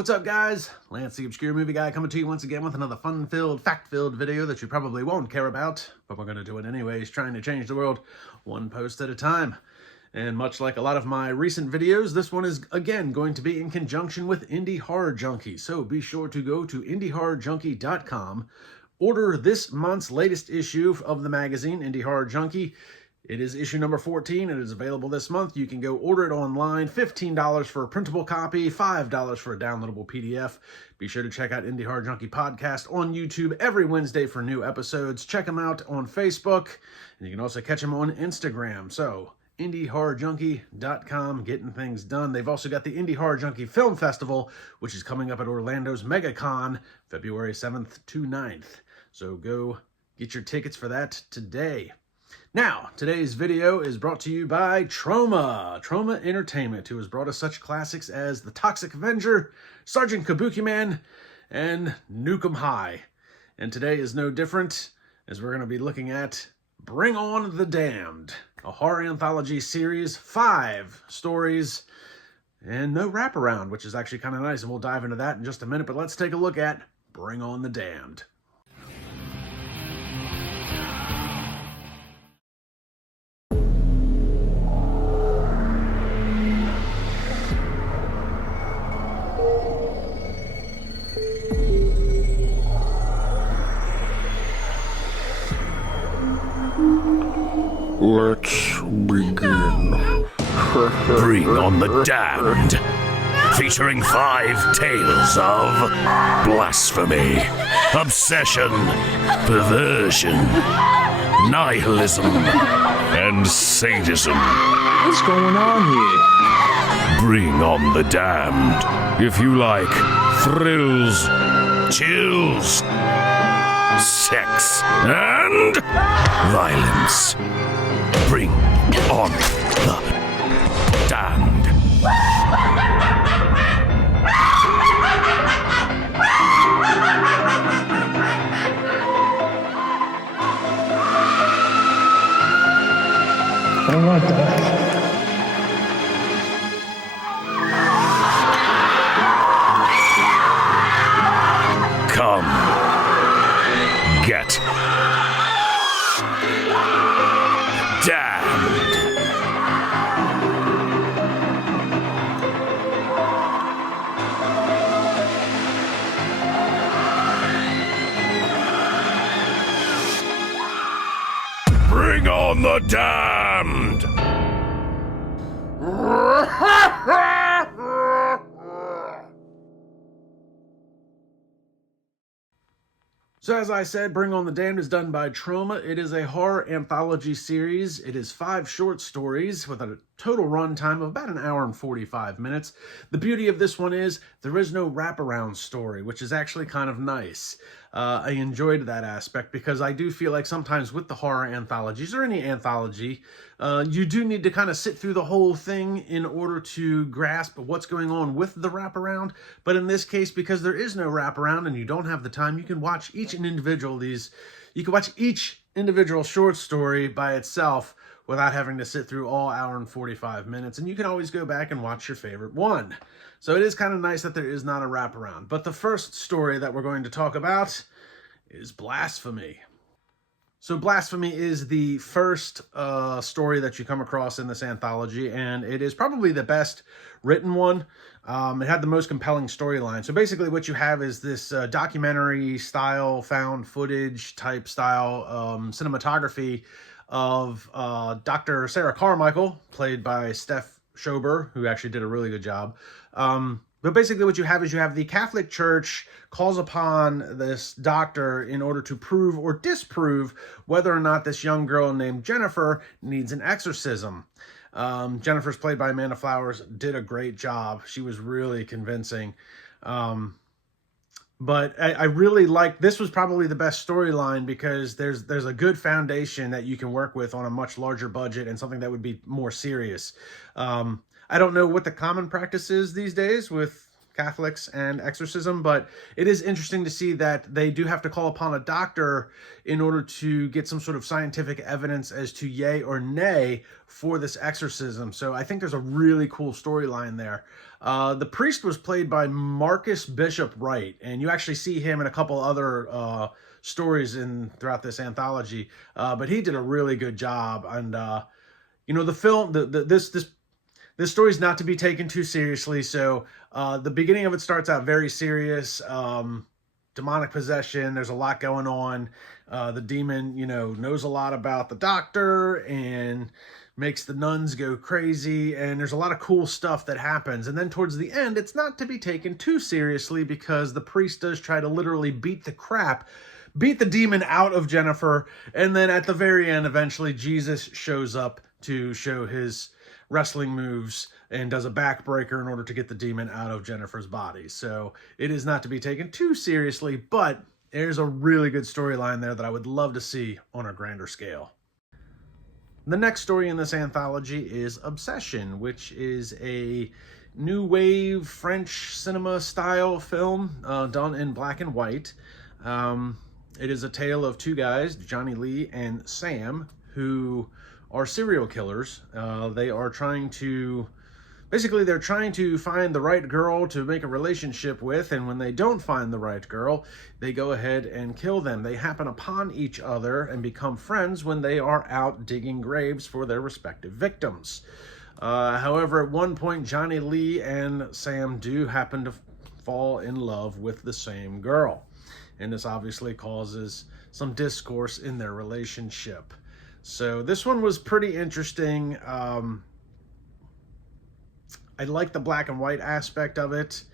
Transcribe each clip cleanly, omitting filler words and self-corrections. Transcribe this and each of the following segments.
What's up, guys? Lance the Obscure Movie Guy coming to you once again with another fun-filled, fact-filled video that you probably won't care about, but we're going to do it anyways, trying to change the world one post at a time. And much like a lot of my recent videos, this one is, again, going to be in conjunction with Indie Horror Junkie. So be sure to go to indiehorrorjunkie.com, order this month's latest issue of the magazine, Indie Horror Junkie. It is issue number 14. It is available this month. You can go order it online. $15 for a printable copy, $5 for a downloadable PDF. Be sure to check out Indie Horror Junkie Podcast on YouTube every Wednesday for new episodes. Check them out on Facebook, and you can also catch them on Instagram. So, indiehorrorjunkie.com, getting things done. They've also got the Indie Horror Junkie Film Festival, which is coming up at Orlando's MegaCon, February 7th to 9th. So go get your tickets for that today. Now, today's video is brought to you by Troma Entertainment, who has brought us such classics as The Toxic Avenger, Sergeant Kabuki Man, and Nuke 'Em High. And today is no different, as we're going to be looking at Bring On the Damned, a horror anthology series, 5 stories, and no wraparound, which is actually kind of nice, and we'll dive into that in just a minute. But let's take a look at Bring On the Damned. Let's begin. Bring on the Damned, featuring 5 tales of blasphemy, obsession, perversion, nihilism, and sadism. What's going on here? Bring on the Damned if you like thrills, chills, sex, and violence. Bring on the Damned. I don't like that. Come, get damned. Bring on the damned. So as I said, Bring On the Damned is done by Troma. It is a horror anthology series. It is 5 short stories with a total runtime of about an hour and 45 minutes. The beauty of this one is there is no wraparound story, which is actually kind of nice. I enjoyed that aspect because I do feel like sometimes with the horror anthologies or any anthology, you do need to kind of sit through the whole thing in order to grasp what's going on with the wraparound. But in this case, because there is no wraparound and you don't have the time, you can watch each individual short story by itself without having to sit through all hour and 45 minutes. And you can always go back and watch your favorite one. So it is kind of nice that there is not a wraparound. But the first story that we're going to talk about is Blasphemy. So Blasphemy is the first story that you come across in this anthology, and it is probably the best written one. It had the most compelling storyline. So basically what you have is this documentary style, found footage type style cinematography of Dr. Sarah Carmichael, played by Steph Schober, who actually did a really good job. But basically what you have is you have the Catholic Church calls upon this doctor in order to prove or disprove whether or not this young girl named Jennifer needs an exorcism. Jennifer's played by Amanda Flowers, did a great job. She was really convincing. But I really like, this was probably the best storyline because there's a good foundation that you can work with on a much larger budget and something that would be more serious. I don't know what the common practice is these days with Catholics and exorcism, but it is interesting to see that they do have to call upon a doctor in order to get some sort of scientific evidence as to yay or nay for this exorcism. So I think there's a really cool storyline there. The priest was played by Marcus Bishop Wright, and you actually see him in a couple other stories throughout this anthology, but he did a really good job. And the film, this story is not to be taken too seriously. So the beginning of it starts out very serious, demonic possession. There's a lot going on. The demon, knows a lot about the doctor and makes the nuns go crazy. And there's a lot of cool stuff that happens. And then towards the end, it's not to be taken too seriously because the priest does try to literally beat the demon out of Jennifer. And then at the very end, eventually Jesus shows up to show his wrestling moves and does a backbreaker in order to get the demon out of Jennifer's body. So it is not to be taken too seriously, but there's a really good storyline there that I would love to see on a grander scale. The next story in this anthology is Obsession, which is a new wave French cinema style film done in black and white. It is a tale of two guys, Johnny Lee and Sam, who are serial killers. They're trying to find the right girl to make a relationship with, and when they don't find the right girl, they go ahead and kill them. They happen upon each other and become friends when they are out digging graves for their respective victims. However, at one point, Johnny Lee and Sam do happen to fall in love with the same girl, and this obviously causes some discourse in their relationship. So this one was pretty interesting. I like the black and white aspect of it.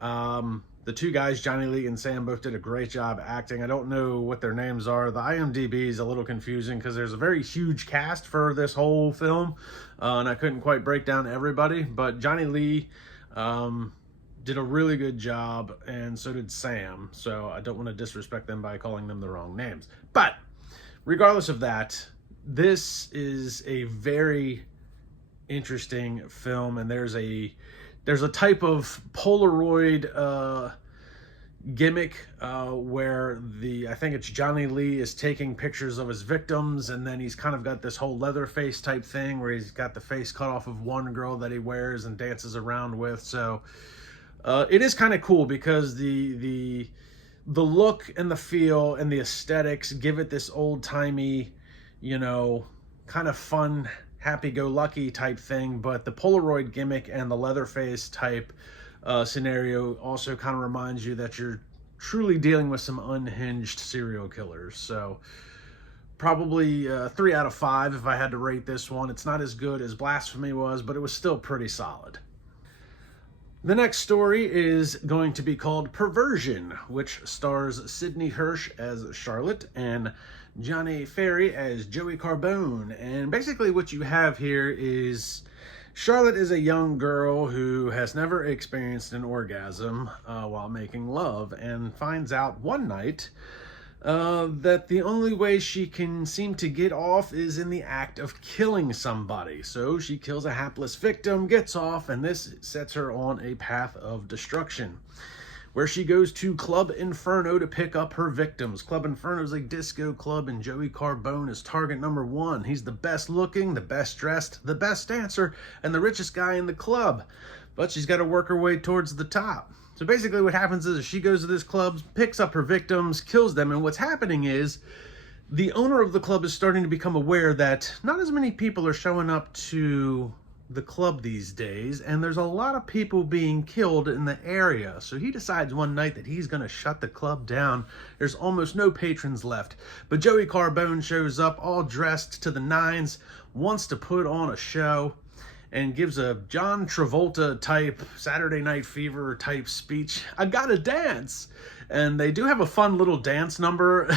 The two guys, Johnny Lee and Sam, both did a great job acting. I don't know what their names are. The IMDb is a little confusing because there's a very huge cast for this whole film, and I couldn't quite break down everybody. But Johnny Lee did a really good job, and so did Sam. So I don't want to disrespect them by calling them the wrong names. But regardless of that, this is a very interesting film, and there's a type of Polaroid gimmick where I think it's Johnny Lee is taking pictures of his victims, and then he's kind of got this whole Leatherface type thing where he's got the face cut off of one girl that he wears and dances around with. So it is kind of cool because the look and the feel and the aesthetics give it this old-timey, kind of fun, happy-go-lucky type thing, but the Polaroid gimmick and the Leatherface type scenario also kind of reminds you that you're truly dealing with some unhinged serial killers. So probably 3 out of 5 if I had to rate this one. It's not as good as Blasphemy was, but it was still pretty solid. The next story is going to be called Perversion, which stars Sydney Hirsch as Charlotte and Johnny Ferry as Joey Carbone. And basically what you have here is Charlotte is a young girl who has never experienced an orgasm while making love, and finds out one night that the only way she can seem to get off is in the act of killing somebody. So she kills a hapless victim, gets off, and this sets her on a path of destruction, where she goes to Club Inferno to pick up her victims. Club Inferno is a disco club, and Joey Carbone is target number 1. He's the best looking, the best dressed, the best dancer, and the richest guy in the club. But she's got to work her way towards the top. So basically what happens is she goes to this club, picks up her victims, kills them, and what's happening is the owner of the club is starting to become aware that not as many people are showing up to the club these days, and there's a lot of people being killed in the area. So he decides one night that he's going to shut the club down. There's almost no patrons left, but Joey Carbone shows up all dressed to the nines, wants to put on a show, and gives a John Travolta type Saturday Night Fever type speech. I gotta dance. And they do have a fun little dance number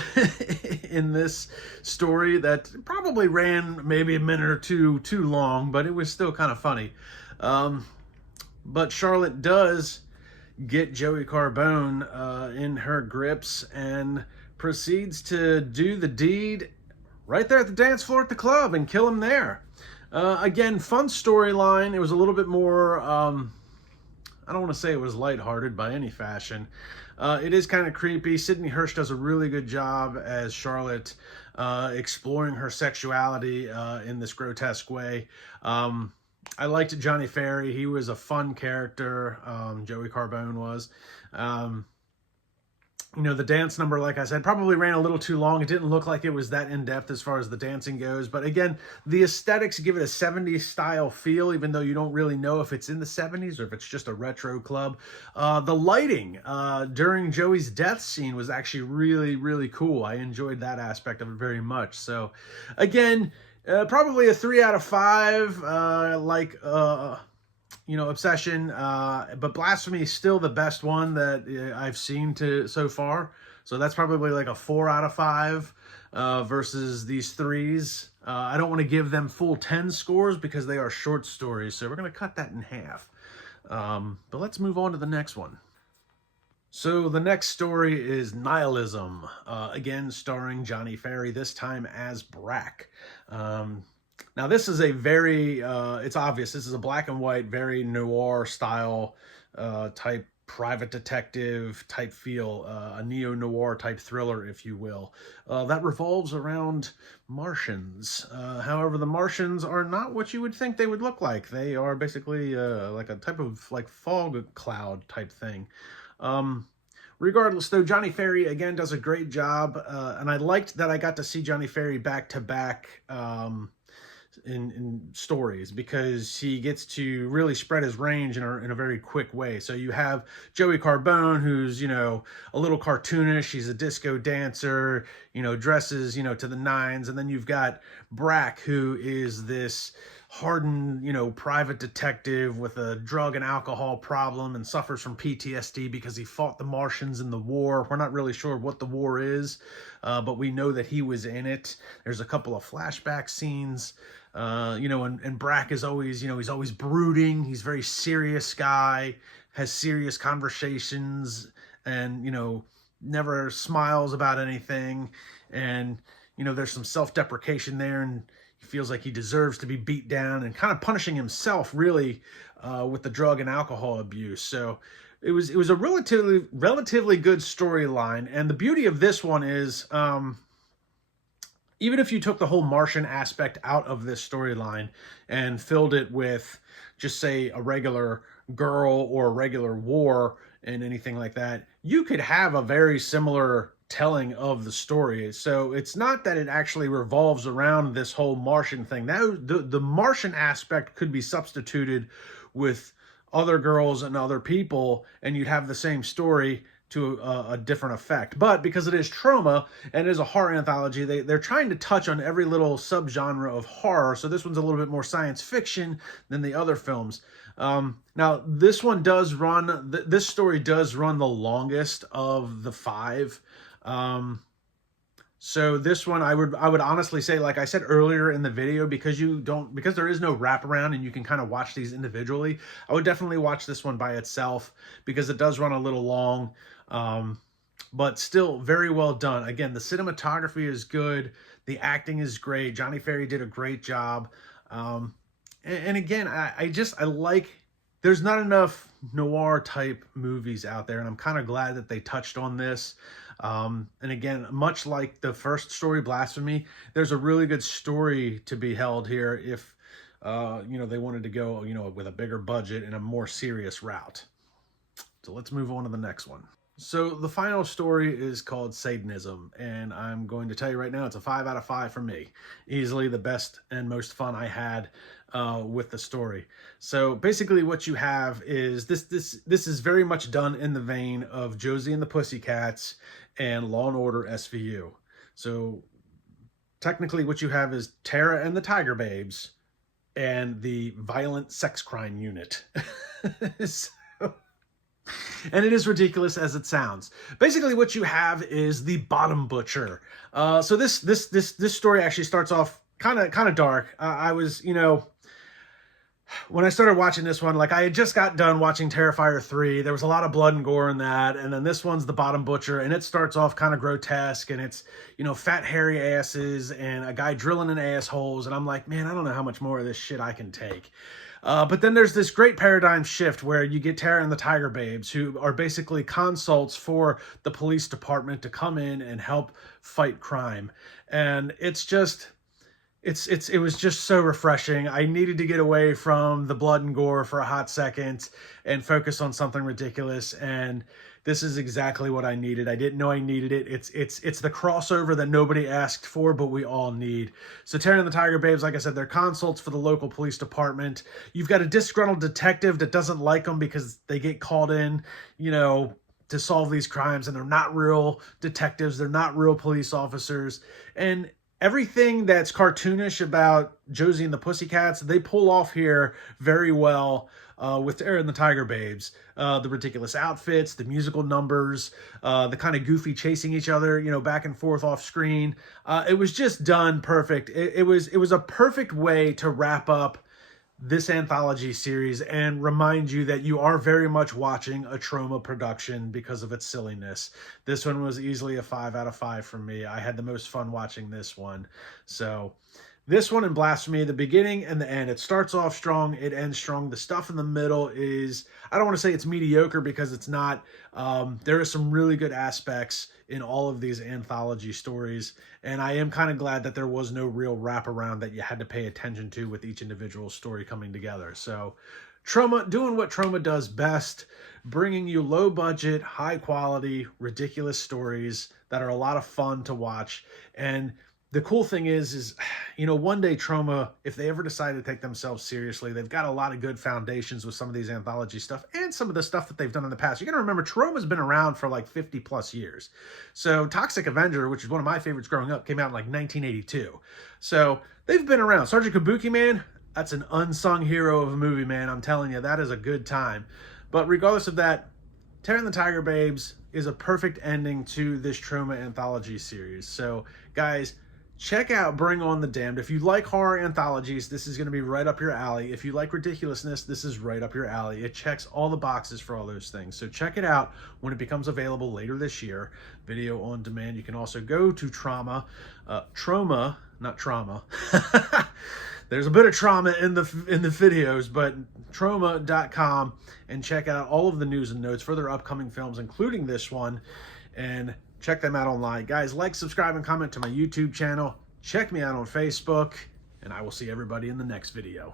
in this story that probably ran maybe a minute or two too long, but it was still kind of funny. But Charlotte does get Joey Carbone in her grips and proceeds to do the deed right there at the dance floor at the club and kill him there. Again, fun storyline. It was a little bit more, I don't want to say it was lighthearted by any fashion. It is kind of creepy. Sydney Hirsch does a really good job as Charlotte, exploring her sexuality in this grotesque way. I liked Johnny Ferry. He was a fun character. Joey Carbone was. You know, the dance number, like I said, probably ran a little too long. It didn't look like it was that in-depth as far as the dancing goes. But again, the aesthetics give it a 70s style feel, even though you don't really know if it's in the 70s or if it's just a retro club. The lighting during Joey's death scene was actually really, really cool. I enjoyed that aspect of it very much. So, again, probably a 3 out of 5, you know, Obsession, but Blasphemy is still the best one that I've seen so far. So that's probably like a 4 out of 5 versus these 3s. I don't want to give them full 10 scores because they are short stories, so we're going to cut that in half. But let's move on to the next one. So the next story is Nihilism, again starring Johnny Ferry, this time as Brack. Now this is a very, it's obvious, this is a black and white, very noir style type private detective type feel, a neo-noir type thriller, if you will, that revolves around Martians. However, the Martians are not what you would think they would look like. They are basically like a type of like fog cloud type thing. Regardless, though, Johnny Ferry, again, does a great job, and I liked that I got to see Johnny Ferry back-to-back in stories, because he gets to really spread his range in a very quick way. So you have Joey Carbone, who's, you know, a little cartoonish. He's a disco dancer, you know, dresses, you know, to the nines. And then you've got Brack, who is this hardened, you know, private detective with a drug and alcohol problem and suffers from PTSD because he fought the Martians in the war. We're not really sure what the war is, but we know that he was in it. There's a couple of flashback scenes. You know, and Brack is always, you know, he's always brooding. He's a very serious guy, has serious conversations, and, you know, never smiles about anything. And, you know, there's some self-deprecation there, and he feels like he deserves to be beat down and kind of punishing himself, really, with the drug and alcohol abuse. So it was a relatively good storyline. And the beauty of this one is, even if you took the whole Martian aspect out of this storyline and filled it with just, say, a regular girl or a regular war and anything like that, you could have a very similar telling of the story. So it's not that it actually revolves around this whole Martian thing. Now, the Martian aspect could be substituted with other girls and other people, and you'd have the same story to a different effect. But because it is Troma and it is a horror anthology, they're trying to touch on every little subgenre of horror. So this one's a little bit more science fiction than the other films. Now this one does run, this story does run the longest of the 5. So this one, I would honestly say, like I said earlier in the video, because there is no wraparound and you can kind of watch these individually, I would definitely watch this one by itself because it does run a little long, but still very well done. Again, the cinematography is good. The acting is great. Johnny Ferry did a great job. And again, I like, there's not enough noir type movies out there, and I'm kind of glad that they touched on this. And again, much like the first story, Blasphemy, there's a really good story to be held here if, you know, they wanted to go, you know, with a bigger budget and a more serious route. So let's move on to the next one. So the final story is called Satanism, and I'm going to tell you right now, it's a 5 out of 5 for me. Easily the best and most fun I had with the story. So basically what you have is, this is very much done in the vein of Josie and the Pussycats and Law and Order SVU. So technically what you have is Tara and the Tiger Babes and the Violent Sex Crime Unit. And it is ridiculous as it sounds. Basically what you have is the Bottom Butcher. So this story actually starts off kind of dark. I was, you know, when I started watching this one, like I had just got done watching Terrifier 3. There was a lot of blood and gore in that. And then this one's the Bottom Butcher, and it starts off kind of grotesque, and it's, you know, fat hairy asses and a guy drilling in assholes. And I'm like, man, I don't know how much more of this shit I can take. But then there's this great paradigm shift where you get Tara and the Tiger Babes, who are basically consults for the police department to come in and help fight crime. And it's just, it was just so refreshing. I needed to get away from the blood and gore for a hot second and focus on something ridiculous. And this is exactly what I needed. I didn't know I needed it. It's the crossover that nobody asked for, but we all need. So Tara and the Tiger Babes, like I said, they're consults for the local police department. You've got a disgruntled detective that doesn't like them because they get called in, you know, to solve these crimes, and they're not real detectives. They're not real police officers. And everything that's cartoonish about Josie and the Pussycats, they pull off here very well with Tara and the Tiger Babes. The ridiculous outfits, the musical numbers, the kind of goofy chasing each other, you know, back and forth off screen. It was just done perfect. It was a perfect way to wrap up this anthology series and remind you that you are very much watching a Troma production because of its silliness. This one was easily a 5 out of 5 for me. I had the most fun watching this one. So this one in Blasphemy, the beginning and the end, it starts off strong, it ends strong. The stuff in the middle is, I don't want to say it's mediocre because it's not. There are some really good aspects in all of these anthology stories, and I am kind of glad that there was no real wraparound that you had to pay attention to with each individual story coming together. So Troma doing what Troma does best, bringing you low budget, high quality, ridiculous stories that are a lot of fun to watch. And the cool thing is, you know, one day Troma, if they ever decide to take themselves seriously, they've got a lot of good foundations with some of these anthology stuff and some of the stuff that they've done in the past. You got to remember, Troma's been around for like 50 plus years. So Toxic Avenger, which is one of my favorites growing up, came out in like 1982. So they've been around. Sergeant Kabuki, man, that's an unsung hero of a movie, man. I'm telling you, that is a good time. But regardless of that, Tara and the Tiger Babes is a perfect ending to this Troma anthology series. So guys, check out Bring On the Damned. If you like horror anthologies, this is going to be right up your alley. If you like ridiculousness, this is right up your alley. It checks all the boxes for all those things. So check it out when it becomes available later this year. Video on demand. You can also go to Troma, not trauma. There's a bit of trauma in the videos, but Troma.com, and check out all of the news and notes for their upcoming films, including this one. And check them out online. Guys, like, subscribe, and comment to my YouTube channel. Check me out on Facebook, and I will see everybody in the next video.